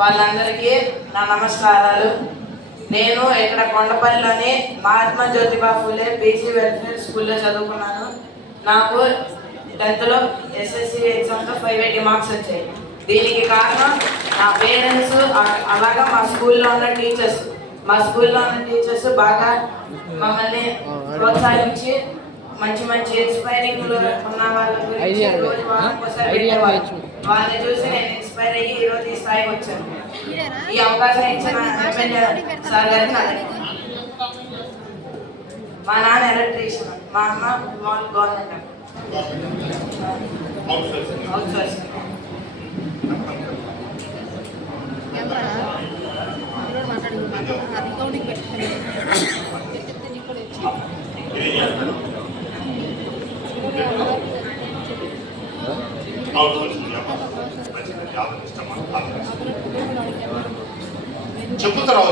వాళ్ళందరికీ నా నమస్కారాలు. నేను ఇక్కడ కొండపల్లిలోని మహాత్మా జ్యోతిబా ఫూలే బీసీ వెల్ఫేర్ స్కూల్లో చదువుకున్నాను. నాకు 10th ఎస్ఎస్సి ఎగ్జామ్లో 580 మార్క్స్ వచ్చాయి. దీనికి కారణం నా పేరెంట్స్, అలాగా మా స్కూల్లో ఉన్న టీచర్స్ బాగా మమ్మల్ని ప్రోత్సహించి మంచి మంచి ఇన్స్పైరింగ్ ఉన్న వాళ్ళ గురించి రోజు ఒకసారి పెట్టేవాళ్ళు. వాళ్ళని చూసి నేను ఇన్స్పైర్ అయ్యి ఈరోజు ఈ స్థాయికి వచ్చాను. ఈ అవకాశం ఇచ్చిన ఎమ్మెల్యే సార్ గారికి మా నాన్న ఎలక్ట్రీషియన్, మా అమ్మ గవర్నమెంట్ అవుట్ సోర్సింగ్. చెప్పుతారా?